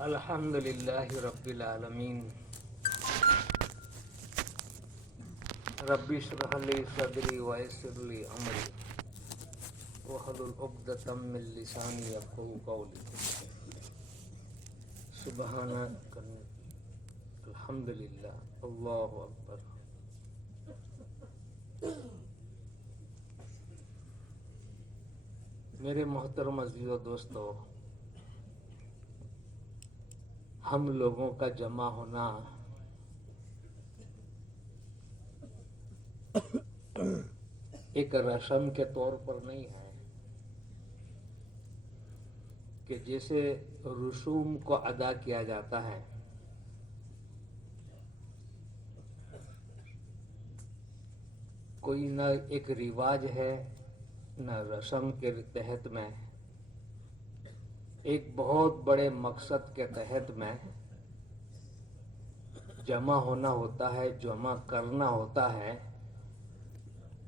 الحمدللہ رب العالمین ربی اشرح لی صدری ویسر لی امری واحلل عقدۃ من لسانی یفقہوا قولی سبحانک الحمدللہ اللہ اکبر۔ میرے محترم عزیز و دوستو، ہم لوگوں کا جمع ہونا ایک رسم کے طور پر نہیں ہے کہ جیسے رسوم کو ادا کیا جاتا ہے کوئی نہ ایک رواج ہے نہ رسم کے تحت میں ایک بہت بڑے مقصد کے تحت میں جمع ہونا ہوتا ہے، جمع کرنا ہوتا ہے،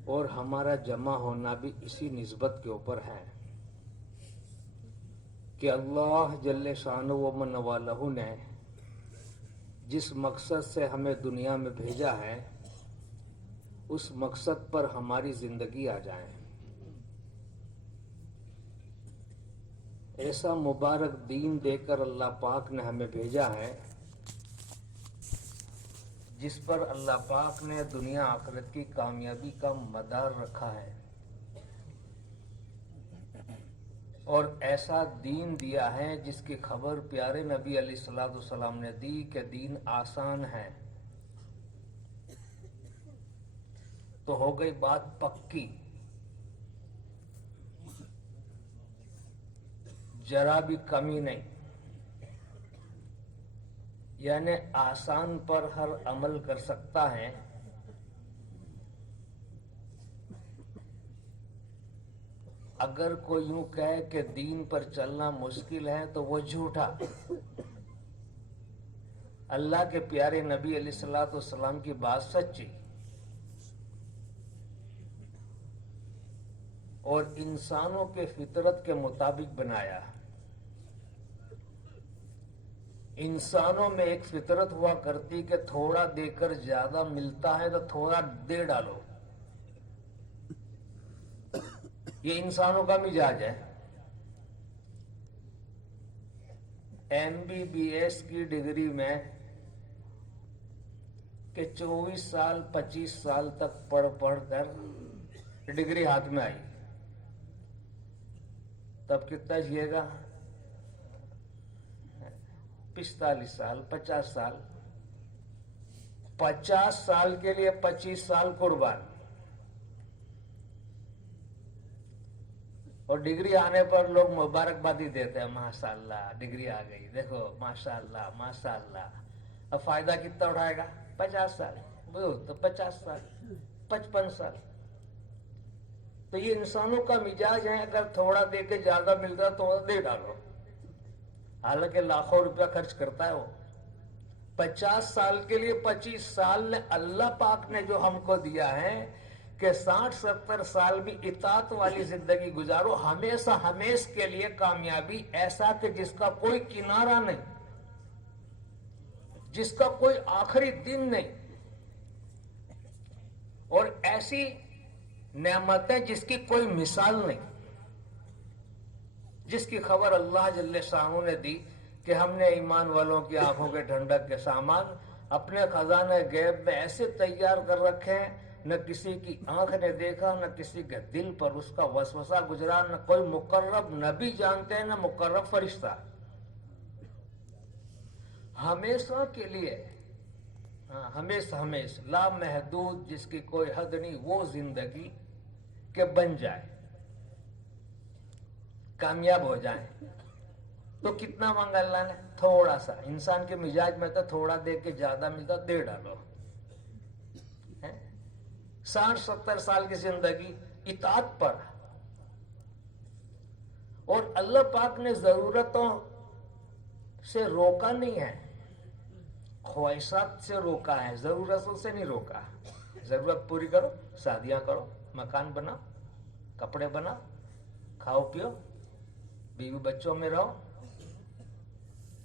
اور ہمارا جمع ہونا بھی اسی نسبت کے اوپر ہے کہ اللہ جل شانہ و من والہ نے جس مقصد سے ہمیں دنیا میں بھیجا ہے اس مقصد پر ہماری زندگی آ جائے۔ ایسا مبارک دین دے کر اللہ پاک نے ہمیں بھیجا ہے جس پر اللہ پاک نے دنیا آخرت کی کامیابی کا مدار رکھا ہے، اور ایسا دین دیا ہے جس کی خبر پیارے نبی علیہ الصلوۃ والسلام نے دی کہ دین آسان ہے۔ تو ہو گئی بات پکی، ذرا بھی کمی نہیں، یعنی آسان پر ہر عمل کر سکتا ہے۔ اگر کوئی یوں کہے کہ دین پر چلنا مشکل ہے تو وہ جھوٹا۔ اللہ کے پیارے نبی علیہ الصلوۃ والسلام کی بات سچی، اور انسانوں کے فطرت کے مطابق بنایا۔ انسانوں میں ایک فطرت ہوا کرتی کہ تھوڑا دے کر زیادہ ملتا ہے تو تھوڑا دے ڈالو، یہ انسانوں کا مزاج ہے۔ MBBS کی ڈگری میں کہ 24 سال 25 سال تک پڑھ کر ڈگری ہاتھ میں آئی، تب کتنا جیے گا؟ 45 سال 50 سال، 50 سال کے لیے 25 سال قربان، اور ڈگری آنے پر لوگ مبارکبادی دیتے ہیں، ماشاء اللہ ڈگری آ گئی، دیکھو ماشاء اللہ ماشاء اللہ۔ اب فائدہ کتنا اٹھائے گا؟ 50 سال، تو 50 سال 55 سال۔ تو یہ انسانوں کا مزاج ہے، اگر تھوڑا دے کے زیادہ ملتا تو دے ڈالو، حالانکہ لاکھوں روپیہ خرچ کرتا ہے وہ۔ 50 سال کے لیے 25 سال نے اللہ پاک نے جو ہم کو دیا ہے کہ 60-70 سال بھی اطاعت والی زندگی گزارو، ہمیشہ ہمیش کے لیے کامیابی، ایسا کہ جس کا کوئی کنارہ نہیں، جس کا کوئی آخری دن نہیں، اور ایسی نعمتیں جس کی کوئی مثال نہیں، جس کی خبر اللہ جل شانہ نے دی کہ ہم نے ایمان والوں کی آنکھوں کے ٹھنڈک کے سامان اپنے خزانہ غیب میں ایسے تیار کر رکھے ہیں، نہ کسی کی آنکھ نے دیکھا، نہ کسی کے دل پر اس کا وسوسہ گزرا، نہ کوئی مقرب نبی جانتے ہیں، نہ مقرب فرشتہ۔ ہمیشہ کے لیے، ہمیشہ لا محدود، جس کی کوئی حد نہیں، وہ زندگی کہ بن جائے، کامیاب ہو جائیں۔ تو کتنا مانگا اللہ نے؟ تھوڑا سا۔ انسان کے مزاج میں تو تھوڑا دے کے زیادہ ملتا دے ڈالو۔ 60-70 سال کی زندگی اطاعت پر، اور اللہ پاک نے ضرورتوں سے روکا نہیں ہے، خواہشات سے روکا ہے، ضرورتوں سے نہیں روکا۔ ضرورت پوری کرو، شادیاں کرو، مکان بناؤ، کپڑے بناؤ، کھاؤ پیو، بیوی بچوں میں رہو،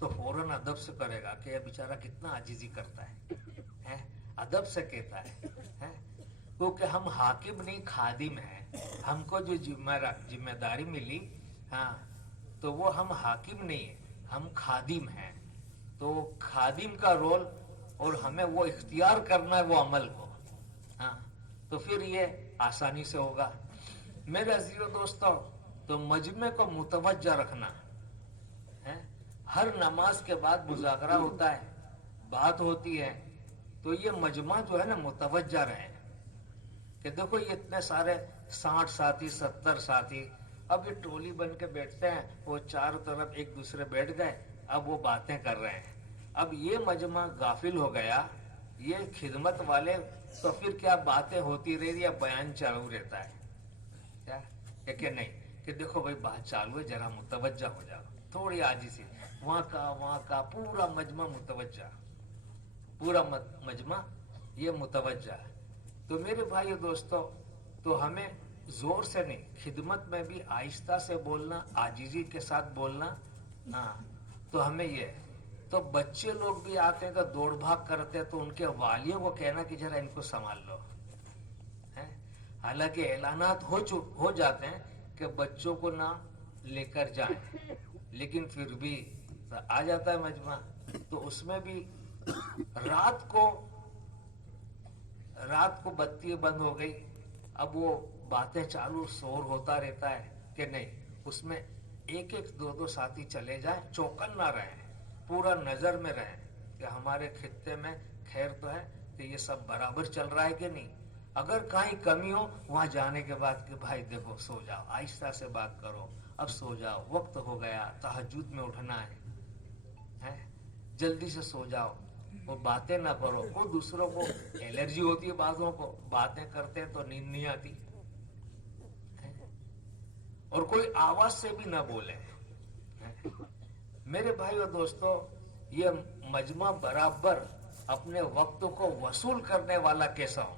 تو فوراً ادب سے کرے گا کہ یہ بیچارہ کتنا عاجزی کرتا ہے، ادب سے کہتا ہے، کیونکہ ہم حاکم نہیں خادم ہیں، ہم کو جو ذمہ داری ملی، ہاں، تو وہ ہم حاکم نہیں ہیں، ہم خادم ہیں، تو خادم کا رول اور ہمیں وہ اختیار کرنا ہے وہ عمل کو، ہاں، تو پھر یہ آسانی سے ہوگا۔ میرے عزیز و دوستو، تو مجمع کو متوجہ رکھنا ہے، ہر نماز کے بعد مذاکرہ ہوتا ہے، بات ہوتی ہے، تو یہ مجمع جو ہے نا متوجہ رہے کہ دیکھو یہ اتنے سارے 60 ساتھی 70 ساتھی، اب یہ ٹولی بن کے بیٹھتے ہیں، وہ چاروں طرف ایک دوسرے بیٹھ گئے، اب وہ باتیں کر رہے ہیں، اب یہ مجمع غافل ہو گیا، یہ خدمت والے، تو پھر کیا باتیں ہوتی رہی یا بیان چالو رہتا ہے کیا کہ نہیں، کہ دیکھو بھائی بات چالو ہے، ذرا متوجہ ہو جاؤ، تھوڑی آجی سی، وہاں کا پورا مجمع متوجہ، پورا مجمع یہ متوجہ۔ تو میرے بھائی دوستو، تو ہمیں زور سے نہیں، خدمت میں بھی آہستہ سے بولنا، عاجزی کے ساتھ بولنا، ہاں، تو ہمیں یہ، تو بچے لوگ بھی آتے ہیں تو دوڑ بھاگ کرتے ہیں، تو ان کے والیوں کو کہنا کہ ذرا ان کو سنبھال لو، حالانکہ اعلانات ہو جاتے ہیں کہ بچوں کو نہ لے کر جائیں، لیکن پھر بھی آ جاتا ہے مجمع، تو اس میں بھی رات کو بتی بند ہو گئی، اب وہ باتیں چالو، شور ہوتا رہتا ہے کہ نہیں، اس میں ایک دو ساتھی چلے جائیں، چوکن نہ رہیں، پورا نظر میں رہیں کہ ہمارے خطے میں خیر تو ہے، کہ یہ سب برابر چل رہا ہے کہ نہیں، اگر کہیں کمی ہو وہاں جانے کے بعد کہ بھائی دیکھو سو جاؤ، آہستہ سے بات کرو، اب سو جاؤ، وقت ہو گیا، تہجد میں اٹھنا ہے، جلدی سے سو جاؤ، وہ باتیں نہ کرو، وہ دوسروں کو الرجی ہوتی ہے، بعضوں کو باتیں کرتے تو نیند نہیں آتی، اور کوئی آواز سے بھی نہ بولے۔ میرے بھائی اور دوستو، یہ مجمع برابر اپنے وقت کو وصول کرنے والا کیسا ہو،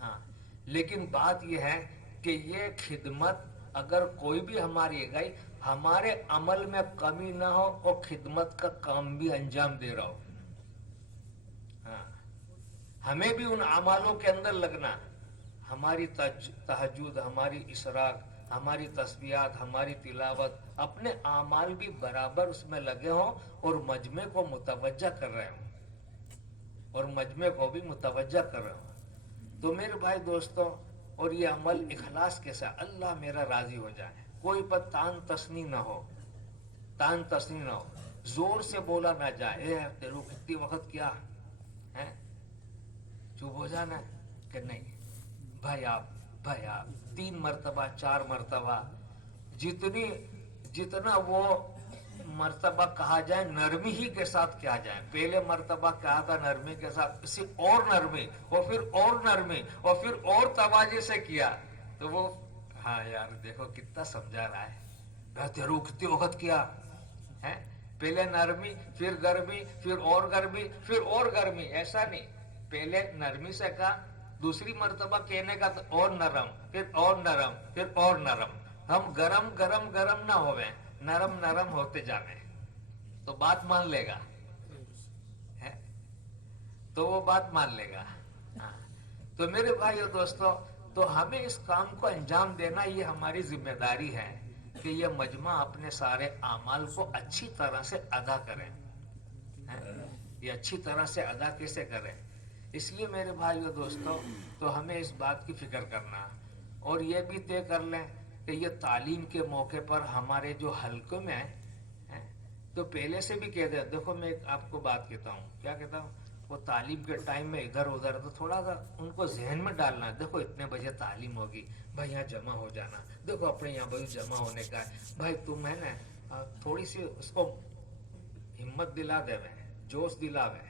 ہاں، لیکن بات یہ ہے کہ یہ خدمت اگر کوئی بھی ہماری گئی، ہمارے عمل میں کمی نہ ہو اور خدمت کا کام بھی انجام دے رہا ہو، ہاں، ہمیں بھی ان اعمالوں کے اندر لگنا، ہماری تہجد، ہماری اشراق، ہماری تسبیحات، ہماری تلاوت، اپنے اعمال بھی برابر اس میں لگے ہوں اور مجمع کو متوجہ کر رہے ہوں، اور مجمع کو بھی متوجہ کر رہے ہوں۔ تو میرے بھائی دوستو، اور یہ عمل اخلاص کے ساتھ، اللہ میرا راضی ہو جائے، کوئی پر تان تسنی نہ ہو، تان تسنی نہ ہو، زور سے بولا نہ جائے، تیرو کتنی وقت کیا ہے، چپ ہو جانا کہ نہیں، بھائی آپ 3 مرتبہ 4 مرتبہ، جتنا وہ مرتبہ کہا جائے نرمی ہی کے ساتھ کیا جائے، پہلے مرتبہ کہا تھا نرمی کے ساتھ، اسی اور نرمی، اور پھر اور نرمی، اور پھر اور توجہ سے کیا، تو وہ، ہاں یار دیکھو کتنا سمجھا رہا ہے، تیرو کتنی وقت کیا ہے، پہلے نرمی، پھر گرمی، پھر اور گرمی، پھر اور گرمی، ایسا نہیں، پہلے نرمی سے کہا، دوسری مرتبہ کہنے کا تو اور نرم، پھر اور نرم، پھر اور نرم، ہم گرم گرم گرم نہ ہوئے، نرم نرم ہوتے جانے، تو بات مان لے گا، تو وہ بات مان لے گا، ہاں۔ تو میرے بھائی اور دوستو، تو ہمیں اس کام کو انجام دینا، یہ ہماری ذمہ داری ہے کہ یہ مجمع اپنے سارے اعمال کو اچھی طرح سے ادا کریں، یہ اچھی طرح سے ادا کیسے کریں، اس لیے میرے بھائی اور دوستو، تو ہمیں اس بات کی فکر کرنا، اور یہ بھی طے کر لیں کہ یہ تعلیم کے موقع پر ہمارے جو حلقوں میں ہیں، تو پہلے سے بھی کہہ دیں، دیکھو میں آپ کو بات کہتا ہوں، کیا کہتا ہوں، وہ تعلیم کے ٹائم میں ادھر ادھر، تو تھوڑا سا ان کو ذہن میں ڈالنا، دیکھو اتنے بجے تعلیم ہوگی، بھائی یہاں جمع ہو جانا، دیکھو اپنے یہاں بھائی جمع ہونے کا ہے، بھائی تم ہے نا تھوڑی سی اس کو ہمت دلا دے میں، جوش دلا میں،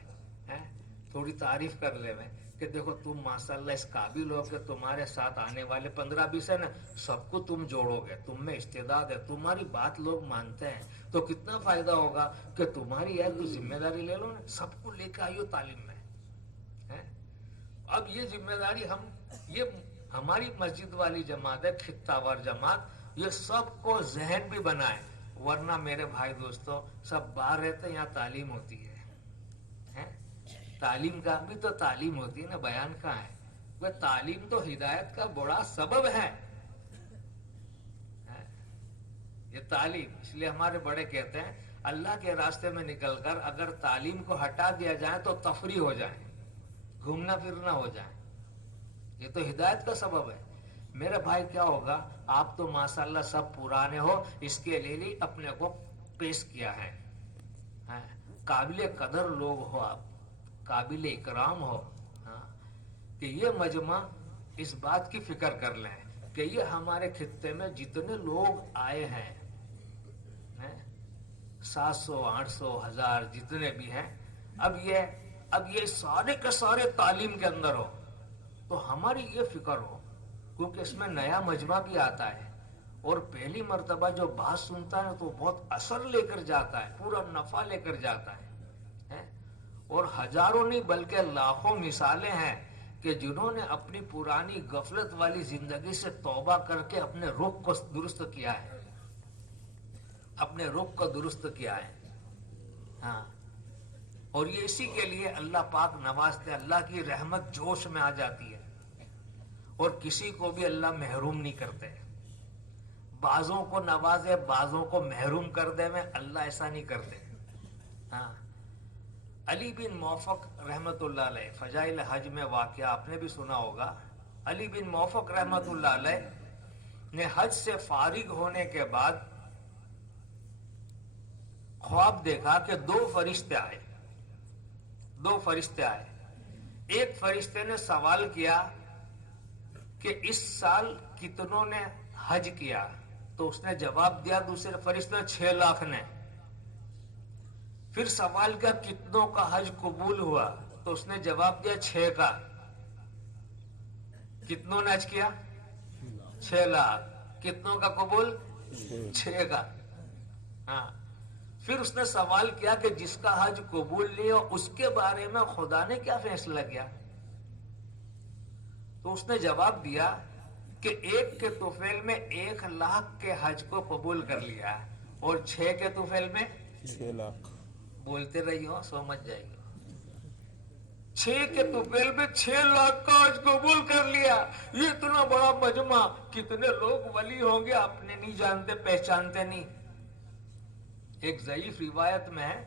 تھوڑی تعریف کر لے میں، کہ دیکھو تم ماشاءاللہ اس قابل ہو کہ تمہارے ساتھ آنے والے 15-20 ہے نا، سب کو تم جوڑو گے، تم میں استعداد ہے، تمہاری بات لوگ مانتے ہیں، تو کتنا فائدہ ہوگا کہ تمہاری ہے تو ذمہ داری لے لو نا، سب کو لے کے آئیو تعلیم میں، اب یہ ذمہ داری یہ ہماری مسجد والی جماعت ہے، خطہ وار جماعت، یہ سب کو ذہن بھی بنائے، ورنہ میرے بھائی دوستوں سب باہر رہتے یہاں تعلیم ہوتی ہے، تعلیم کا بھی تو تعلیم ہوتی ہے نا، بیان کہاں ہے؟ وہ تعلیم تو ہدایت کا بڑا سبب ہے یہ تعلیم. اس لیے ہمارے بڑے کہتے ہیں اللہ کے راستے میں نکل کر اگر تعلیم کو ہٹا دیا جائے تو تفریح ہو جائے، گھومنا پھرنا ہو جائے. یہ تو ہدایت کا سبب ہے. میرے بھائی کیا ہوگا، آپ تو ماشاءاللہ سب پرانے ہو، اس کے لیے اپنے کو پیش کیا ہے، قابل قدر لوگ ہو آپ، قابل اکرام ہو. کہ یہ مجمع اس بات کی فکر کر لیں کہ یہ ہمارے خطے میں جتنے لوگ آئے ہیں 700 800 1000 جتنے بھی ہیں، اب یہ سارے کے سارے تعلیم کے اندر ہو. تو ہماری یہ فکر ہو، کیونکہ اس میں نیا مجمع بھی آتا ہے اور پہلی مرتبہ جو بات سنتا ہے تو بہت اثر لے کر جاتا ہے، پورا نفع لے کر جاتا ہے. اور ہزاروں نہیں بلکہ لاکھوں مثالیں ہیں کہ جنہوں نے اپنی پرانی غفلت والی زندگی سے توبہ کر کے اپنے رخ کو درست کیا ہے، اپنے رخ کو درست کیا ہے. اور یہ اسی کے لیے اللہ پاک نوازتے، اللہ کی رحمت جوش میں آ جاتی ہے اور کسی کو بھی اللہ محروم نہیں کرتے. بعضوں کو نوازے بعضوں کو محروم کر دے میں اللہ ایسا نہیں کرتے. علی بن موفق رحمت اللہ علیہ، فضائل حج میں واقعہ آپ نے بھی سنا ہوگا. علی بن موفق رحمت اللہ علیہ نے حج سے فارغ ہونے کے بعد خواب دیکھا کہ دو فرشتے آئے. ایک فرشتے نے سوال کیا کہ اس سال کتنوں نے حج کیا؟ تو اس نے جواب دیا دوسرے فرشتے 6 لاکھ نے. پھر سوال کیا کتنوں کا حج قبول ہوا؟ تو اس نے جواب دیا 6 کا. کتنوں نے حج کیا؟ 6 لاکھ. کتنوں کا قبول؟ 6 کا. پھر اس نے سوال کیا کہ جس کا حج قبول نہیں ہو اس کے بارے میں خدا نے کیا فیصلہ کیا؟ تو اس نے جواب دیا کہ ایک کے طفیل میں 1 لاکھ کے حج کو قبول کر لیا اور 6 کے طفیل میں 6 لاکھ. بولتے رہی ہو سمجھ جائے گا. 6 کے طفیل میں 6 لاکھ کا حج قبول کر لیا. یہ اتنا بڑا مجمع، کتنے لوگ ولی ہوں گے اپنے نہیں جانتے پہچانتے نہیں. ایک ضعیف روایت میں ہے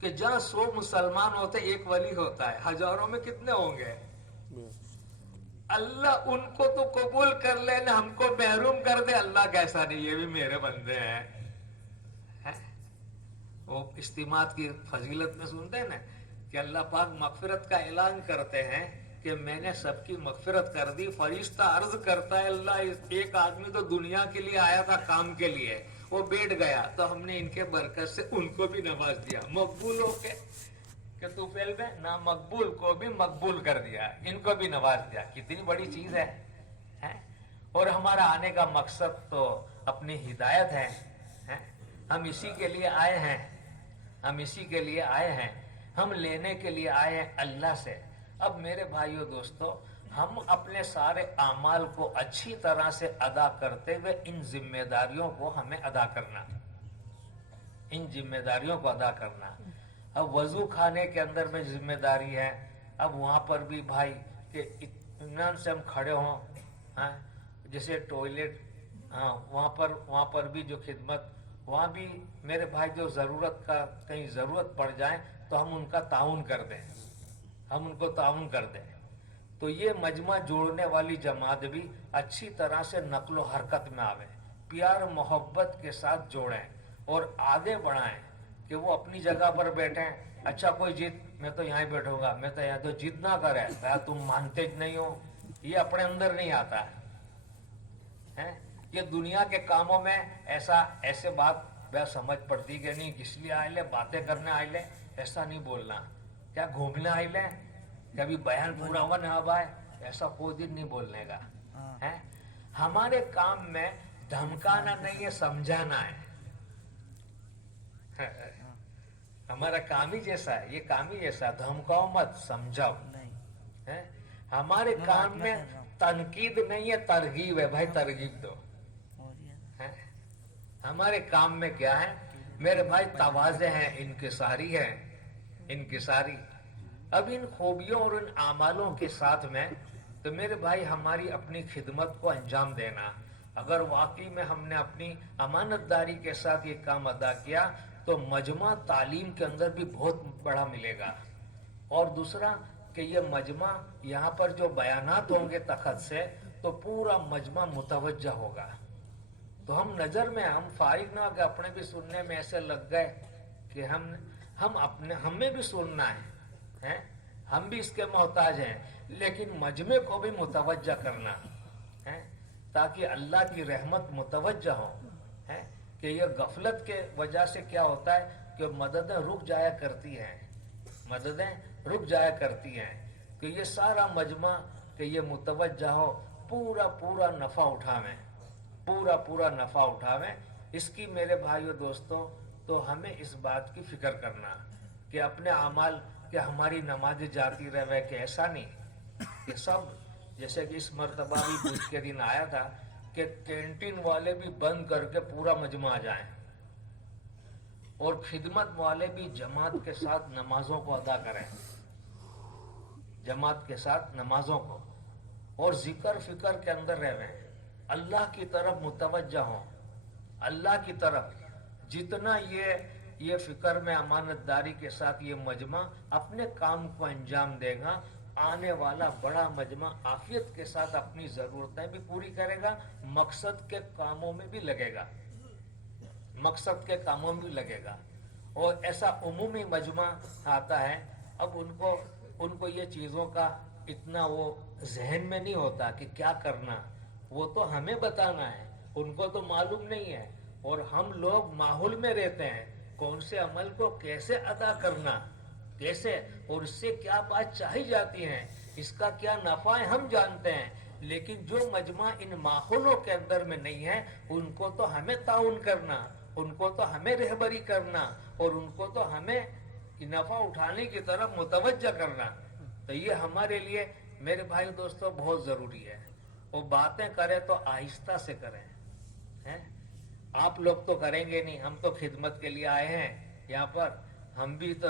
کہ جہاں 100 مسلمان ہوتے 1 ولی ہوتا ہے، ہزاروں میں کتنے ہوں گے؟ اللہ ان کو تو قبول کر لے نہ ہم کو محروم کر دے. اللہ کیسا نہیں، یہ بھی میرے بندے ہیں. وہ اجتماعات کی فضیلت میں سنتے ہیں نا کہ اللہ پاک مغفرت کا اعلان کرتے ہیں کہ میں نے سب کی مغفرت کر دی. فرشتہ عرض کرتا ہے اللہ ایک آدمی تو دنیا کے لیے آیا تھا کام کے لیے، وہ بیٹھ گیا تو ہم نے ان کے برکت سے ان کو بھی نواز دیا، مقبول ہو کے کہ تو فعل میں نا مقبول کو بھی مقبول کر دیا، ان کو بھی نواز دیا. کتنی بڑی چیز ہے. اور ہمارا آنے کا مقصد تو اپنی ہدایت ہے. ہم اسی کے لیے آئے ہیں، ہم لینے کے لیے آئے ہیں اللہ سے. اب میرے بھائیو دوستو، ہم اپنے سارے اعمال کو اچھی طرح سے ادا کرتے ہوئے ان ذمہ داریوں کو ہمیں ادا کرنا. اب وضو خانے کے اندر میں ذمہ داری ہے. اب وہاں پر بھی بھائی کہ اطمینان سے ہم کھڑے ہوں، جیسے ٹوائلٹ، وہاں پر بھی جو خدمت، وہاں بھی میرے بھائی جو ضرورت کا کہیں ضرورت پڑ جائے تو ہم ان کا تعاون کر دیں، تو یہ مجمع جوڑنے والی جماعت بھی اچھی طرح سے نقل و حرکت میں آوے، پیار محبت کے ساتھ جوڑیں اور آگے بڑھائیں کہ وہ اپنی جگہ پر بیٹھیں. اچھا کوئی جد میں تو یہاں ہی بیٹھوں گا، میں تو یہاں تو جد نہ کرے، تم مانتے نہیں ہو، یہ اپنے اندر نہیں آتا ہے. یہ دنیا کے کاموں میں ایسے بات سمجھ پڑتی کہ نہیں کس لیے آئے لے، باتیں کرنے آئے لے، ایسا نہیں بولنا. کیا گھومنے آئے لے، کبھی بیان پورا ہوا نہ ہوا ہے، ایسا کوئی دن نہیں بولنے کا. ہمارے کام میں دھمکانا نہیں ہے، سمجھانا ہے. ہمارا کام ہی جیسا ہے، یہ کام ہی جیسا، دھمکاؤ مت، سمجھاؤ. ہمارے کام میں تنقید نہیں ہے، ترغیب ہے. بھائی ترغیب دو. ہمارے کام میں کیا ہے میرے بھائی؟ تواضع ہیں، انکساری ہے، انکساری. اب ان خوبیوں اور ان اعمالوں کے ساتھ میں تو میرے بھائی ہماری اپنی خدمت کو انجام دینا. اگر واقعی میں ہم نے اپنی امانت داری کے ساتھ یہ کام ادا کیا تو مجمع تعلیم کے اندر بھی بہت بڑا ملے گا. اور دوسرا کہ یہ مجمع یہاں پر جو بیانات ہوں گے تخت سے تو پورا مجمع متوجہ ہوگا. تو ہم نظر میں ہم فارغ نہ ہو کہ اپنے بھی سننے میں ایسے لگ گئے کہ ہمیں بھی سننا ہے، ہم بھی اس کے محتاج ہیں، لیکن مجمع کو بھی متوجہ کرنا ہے تاکہ اللہ کی رحمت متوجہ ہو. کہ یہ غفلت کے وجہ سے کیا ہوتا ہے کہ مددیں رک جایا کرتی ہیں، مددیں رک جایا کرتی ہیں. کہ یہ سارا مجمع کہ یہ متوجہ ہو، پورا نفع اٹھاویں، پورا نفع اٹھاویں. اس کی میرے بھائیو دوستوں تو ہمیں اس بات کی فکر کرنا کہ اپنے اعمال کہ ہماری نمازیں جاتی رہے کہ ایسا نہیں کہ سب جیسے کہ اس مرتبہ بھی بدھ کے دن آیا تھا کہ کینٹین والے بھی بند کر کے پورا مجمع آ جائیں اور خدمت والے بھی جماعت کے ساتھ نمازوں کو ادا کریں، جماعت کے ساتھ نمازوں کو، اور ذکر فکر کے اندر رہیں، اللہ کی طرف متوجہ ہوں، اللہ کی طرف. جتنا یہ فکر میں امانت داری کے ساتھ یہ مجمع اپنے کام کو انجام دے گا، آنے والا بڑا مجمع عافیت کے ساتھ اپنی ضرورتیں بھی پوری کرے گا، مقصد کے کاموں میں بھی لگے گا، مقصد کے کاموں میں بھی لگے گا. اور ایسا عمومی مجمع آتا ہے، اب ان کو یہ چیزوں کا اتنا وہ ذہن میں نہیں ہوتا کہ کیا کرنا، وہ تو ہمیں بتانا ہے، ان کو تو معلوم نہیں ہے. اور ہم لوگ ماحول میں رہتے ہیں، کون سے عمل کو کیسے ادا کرنا، کیسے، اور اس سے کیا بات چاہی جاتی ہے، اس کا کیا نفع ہے ہم جانتے ہیں. لیکن جو مجمع ان ماحولوں کے اندر میں نہیں ہے ان کو تو ہمیں تعاون کرنا، ان کو تو ہمیں رہبری کرنا، اور ان کو تو ہمیں نفع اٹھانے کی طرف متوجہ کرنا. تو یہ ہمارے لیے میرے بھائی دوستوں بہت ضروری ہے. وہ باتیں کریں تو آہستہ سے کریں. آپ لوگ تو کریں گے نہیں، ہم تو خدمت کے لیے آئے ہیں یہاں پر، ہم بھی تو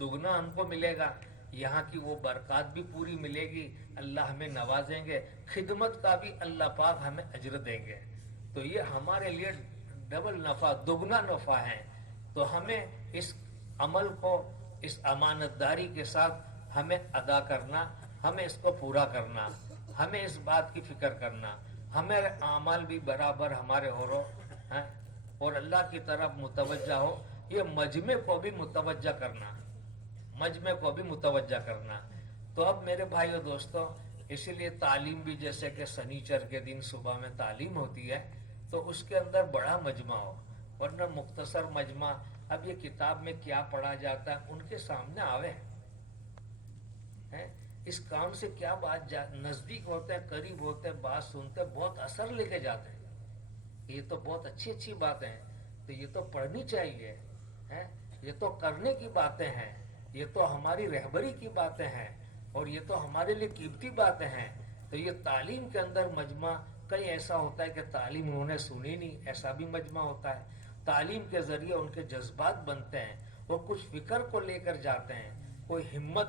دگنا ہم کو ملے گا، یہاں کی وہ برکات بھی پوری ملے گی، اللہ ہمیں نوازیں گے، خدمت کا بھی اللہ پاک ہمیں اجر دیں گے. تو یہ ہمارے لیے ڈبل نفع، دگنا نفع ہے. تو ہمیں اس عمل کو اس امانت داری کے ساتھ ہمیں ادا کرنا، ہمیں اس کو پورا کرنا، ہمیں اس بات کی فکر کرنا، ہمارے اعمال بھی برابر ہمارے ہو اور اللہ کی طرف متوجہ ہو. یہ مجمع کو بھی متوجہ کرنا، مجمع کو بھی متوجہ کرنا. تو اب میرے بھائیو دوستوں اسی لیے تعلیم بھی جیسے کہ سنیچر کے دن صبح میں تعلیم ہوتی ہے تو اس کے اندر بڑا مجمع ہو، ورنہ مختصر مجمع اب یہ کتاب میں کیا پڑھا جاتا ہے ان کے سامنے آوے اس کام سے کیا بات نزدیک ہوتے ہیں، قریب ہوتے ہیں، بات سنتے ہیں، بہت اثر لے کے جاتے ہیں. یہ تو بہت اچھی باتیں ہیں، تو یہ تو پڑھنی چاہیے، یہ تو کرنے کی باتیں ہیں، یہ تو ہماری رہبری کی باتیں ہیں، اور یہ تو ہمارے لیے قیمتی باتیں ہیں. تو یہ تعلیم کے اندر مجمع کئی ایسا ہوتا ہے کہ تعلیم انہوں نے سنی نہیں، ایسا بھی مجمع ہوتا ہے. تعلیم کے ذریعے ان کے جذبات بنتے ہیں، وہ کچھ فکر کو لے کر جاتے ہیں، کوئی ہمت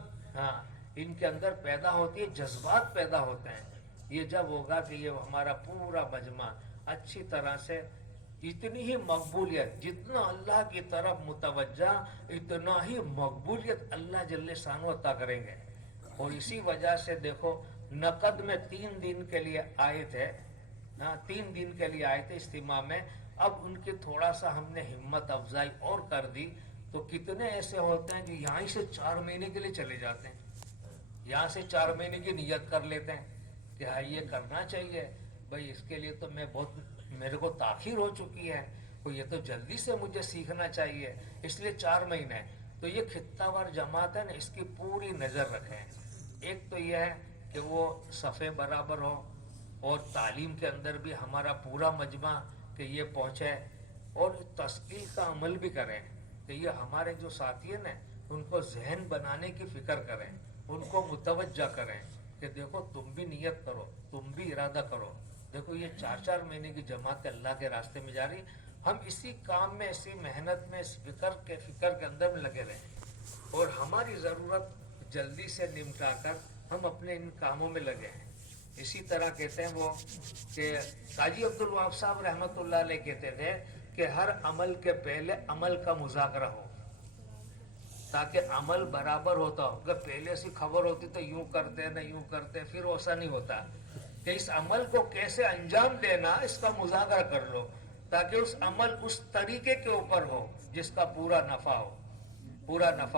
ان کے اندر پیدا ہوتی ہے، جذبات پیدا ہوتے ہیں. یہ جب ہوگا کہ یہ ہمارا پورا مجمع اچھی طرح سے اتنی ہی مقبولیت، جتنا اللہ کی طرف متوجہ اتنا ہی مقبولیت اللہ جل شانہ عطا کریں گے. اور اسی وجہ سے دیکھو نقد میں 3 دن کے لیے آئے تھے، 3 دن کے لیے آئے تھے اجتماع میں. اب ان کی تھوڑا سا ہم نے ہمت افزائی اور کر دی تو کتنے ایسے ہوتے ہیں جو یہاں سے 4 مہینے کے لیے چلے جاتے ہیں، یہاں سے 4 مہینے کی نیت کر لیتے ہیں کہ ہاں یہ کرنا چاہیے بھائی، اس کے لیے تو میرے کو تاخیر ہو چکی ہے، تو یہ تو جلدی سے مجھے سیکھنا چاہیے، اس لیے 4 مہینے. تو یہ خطہ وار جماعت ہے نا، اس کی پوری نظر رکھیں. ایک تو یہ ہے کہ وہ صفیں برابر ہو، اور تعلیم کے اندر بھی ہمارا پورا مجمع کہ یہ پہنچے، اور تشکیل کا عمل بھی کریں کہ یہ ہمارے جو ساتھی ہیں نا ان کو ذہن بنانے کی فکر کریں، ان کو متوجہ کریں کہ دیکھو تم بھی نیت کرو، تم بھی ارادہ کرو. دیکھو یہ 4 مہینے کی جماعت اللہ کے راستے میں جا رہی، ہم اسی کام میں، اسی محنت میں، اس فکر کے اندر میں لگے رہیں اور ہماری ضرورت جلدی سے نمٹا کر ہم اپنے ان کاموں میں لگے ہیں. اسی طرح کہتے ہیں وہ کہ قاضی عبدالوہاب صاحب رحمۃ اللہ علیہ کہتے تھے کہ ہر عمل کے پہلے عمل کا مذاکرہ ہو تاکہ عمل برابر ہوتا ہو. اگر پہلے سے خبر ہوتی تو یوں کرتے نہ یوں کرتے، پھر ایسا نہیں ہوتا کہ اس عمل کو کیسے انجام دینا اس کا مذاکرہ کر لو تاکہ اس عمل اس طریقے کے اوپر ہو جس کا پورا نفع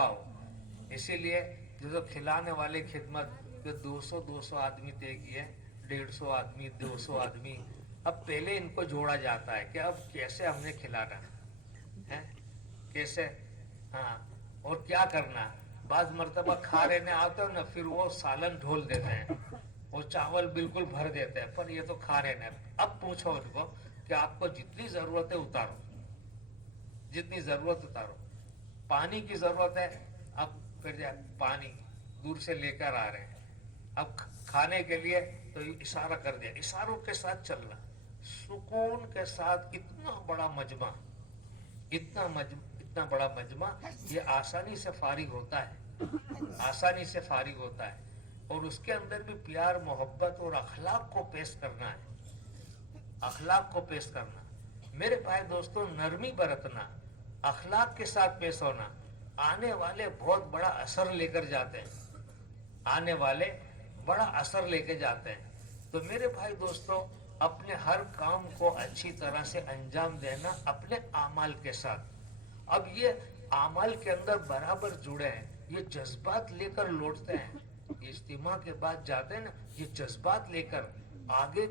ہو. اسی لیے جو کھلانے والی خدمت کہ 200 آدمی طے کیے، 150 آدمی، 200 آدمی، اب پہلے ان کو جوڑا جاتا ہے کہ اب کیسے ہم نے کھلانا ہے، کیسے، ہاں، اور کیا کرنا. بعض مرتبہ کھا رہنے آتے ہو نا، پھر وہ سالن ڈھول دیتے ہیں، وہ چاول بالکل بھر دیتے ہیں، پر یہ تو کھا رہنے. اب پوچھو ان کو کہ آپ کو جتنی ضرورت ہے اتارو، جتنی ضرورت اتارو. پانی کی ضرورت ہے، اب پھر پانی دور سے لے کر آ رہے ہیں. اب کھانے کے لیے تو اشارہ کر دیا، اشاروں کے ساتھ چلنا، سکون کے ساتھ. اتنا بڑا مجمع، اتنا بڑا مجمع یہ آسانی سے فارغ ہوتا ہے، اور اس کے اندر بھی پیار، محبت اور اخلاق کو پیش کرنا ہے. میرے بھائی دوستوں، نرمی برتنا، اخلاق کے ساتھ پیش ہونا آنے والے بہت بڑا اثر لے کر جاتے ہیں. تو میرے بھائی دوستوں، اپنے ہر کام کو اچھی طرح سے انجام دینا اپنے اعمال کے ساتھ. اب یہ اعمال کے اندر برابر جڑے ہیں، یہ جذبات لے کر لوٹتے ہیں. یہ اجتماع کے بعد جاتے ہیں نا، یہ جذبات لے کر آگے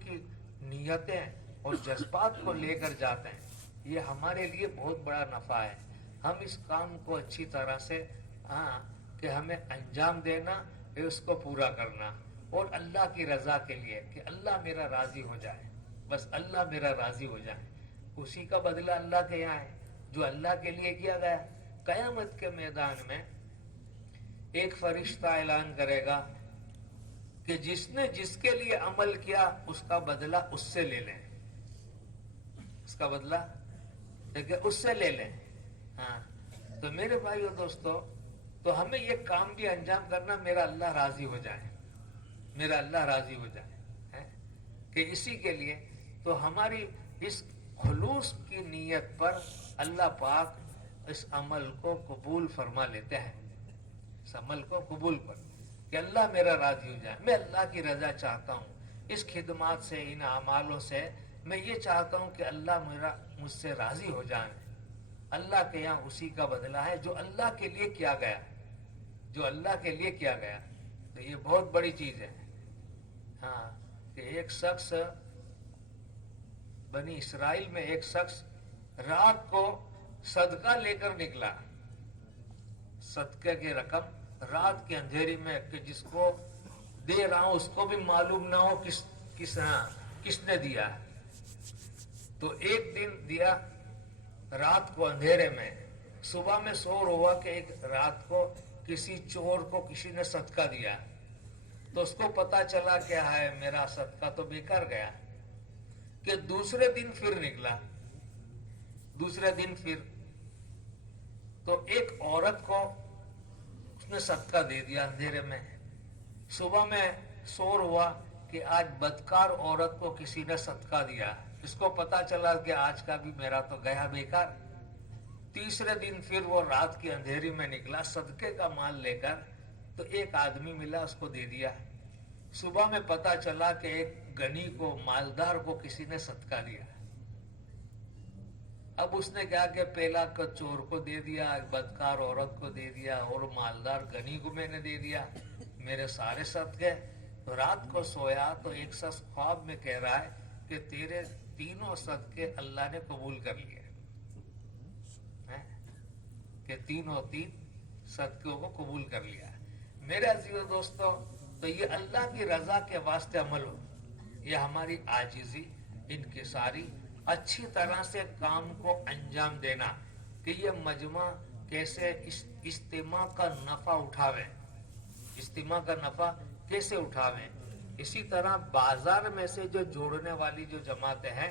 کی نیتیں اور جذبات کو لے کر جاتے ہیں. یہ ہمارے لیے بہت بڑا نفع ہے. ہم اس کام کو اچھی طرح سے کہ ہمیں انجام دینا ہے، اس کو پورا کرنا، اور اللہ کی رضا کے لیے کہ اللہ میرا راضی ہو جائے، بس اللہ میرا راضی ہو جائے. اسی کا بدلہ اللہ کے یہاں ہے جو اللہ کے لیے کیا گیا. قیامت کے میدان میں ایک فرشتہ اعلان کرے گا کہ جس نے جس کے لیے عمل کیا اس کا بدلہ اس سے لے لیں، اس کا بدلہ اس سے لے لیں. ہاں، تو میرے بھائی اور دوستو، تو ہمیں یہ کام بھی انجام کرنا، میرا اللہ راضی ہو جائے، میرا اللہ راضی ہو جائے، کہ اسی کے لیے تو ہماری اس خلوص کی نیت پر اللہ پاک اس عمل کو قبول فرما لیتے ہیں. اس عمل کو قبول پر کہ اللہ میرا راضی ہو جائے. میں اللہ کی رضا چاہتا ہوں اس خدمات سے، ان اعمالوں سے. میں یہ چاہتا ہوں کہ اللہ مجھ سے راضی ہو جائے. اللہ کے یہاں اسی کا بدلہ ہے جو اللہ کے لیے کیا گیا، جو اللہ کے لیے کیا گیا. تو یہ بہت بڑی چیز ہے. ہاں، کہ ایک شخص، بنی اسرائیل میں ایک شخص رات کو صدقہ لے کر نکلا، صدقے کی رقم رات کے اندھیرے میں، کہ جس کو دے رہا ہوں اس کو بھی معلوم نہ ہو کس نے دیا. تو ایک دن دیا رات کو اندھیرے میں. صبح میں شور ہوا کہ ایک رات کو کسی چور کو کسی نے صدقہ دیا. تو اس کو پتا چلا کہ ہے میرا صدقہ تو بیکار گیا. کہ دوسرے دن پھر نکلا، دوسرے دن پھر تو ایک عورت کو اس نے صدقہ دے دیا اندھیرے میں. صبح میں شور ہوا کہ آج بدکار عورت کو کسی نے صدقہ دیا. اس کو پتا چلا کہ آج کا بھی میرا تو گیا بیکار. تیسرے دن پھر وہ رات کی اندھیری میں نکلا صدقے کا مال لے کر. تو ایک آدمی ملا، اس کو دے دیا. صبح میں پتا چلا کہ ایک غنی کو، مالدار کو کسی نے صدقہ دیا. اب اس نے کہا کہ پہلا چور کو دے دیا، بدکار عورت کو دے دیا، اور مالدار غنی کو میں نے دے دیا، میرے سارے صدقے. تو رات کو سویا تو ایک شخص خواب میں کہہ رہا ہے کہ تیرے تینوں صدقے اللہ نے قبول کر لیے، کہ تین صدقوں کو قبول کر لیا. میرے عزیز دوستو، تو یہ اللہ کی رضا کے واسطے عمل ہو، یہ ہماری عاجزی، انکساری، اچھی طرح سے کام کو انجام دینا، کہ یہ مجمع کیسے اجتماع کا نفع اٹھاوے، اجتماع کا نفع کیسے اٹھاویں. اسی طرح بازار میں سے جو جوڑنے والی جو جماعتیں ہیں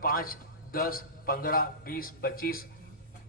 5, 10, 15, 20, 25,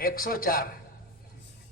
104।